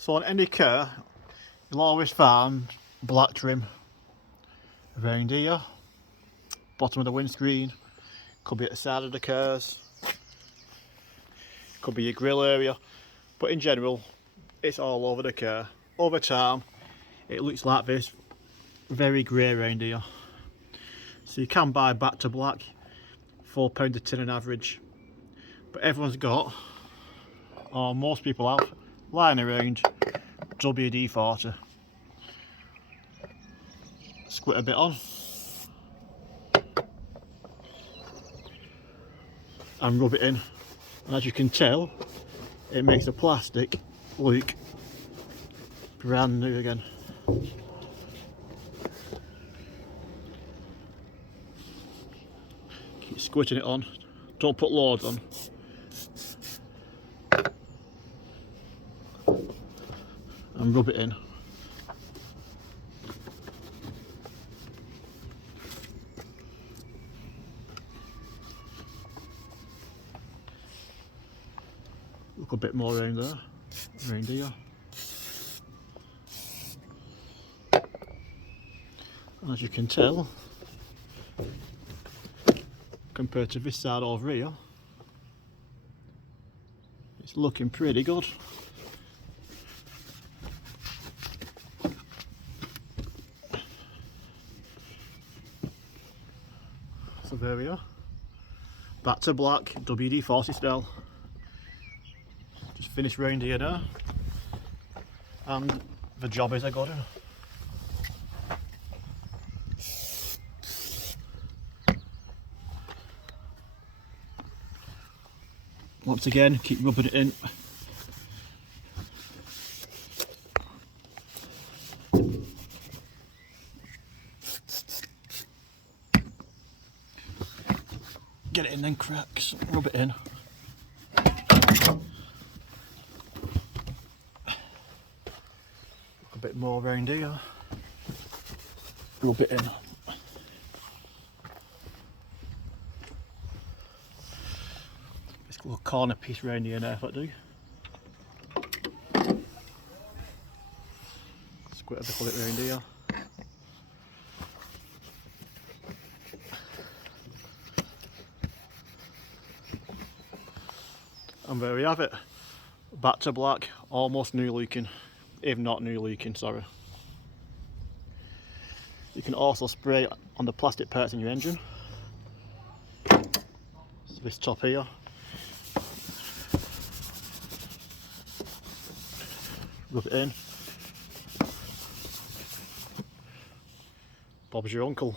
So on any car, you'll always find black trim around here, bottom of the windscreen, could be at the side of the cars, could be your grille area, but in general it's all over the car. Over time it looks like this, very grey around here. So you can buy back to black, £4 a tin on average, but everyone's got, or most people have, lying around WD-40. Squirt a bit on and rub it in, and as you can tell it makes the plastic look brand new again. Keep squirting it on, don't put loads on. And rub it in. Look a bit more around there, around here. And as you can tell, compared to this side over here, it's looking pretty good. So there we are, back to black, WD-40 style. Just finished round here now, and the job is a good one. Once again, keep rubbing it in. Get it in then cracks, rub it in. Look a bit more around here. Rub it in. This little corner piece around here now if I do. Squirt a bit of it around here. And there we have it, back to black, almost new looking, if not new looking, sorry. You can also spray on the plastic parts in your engine. So this top here. Rub it in. Bob's your uncle.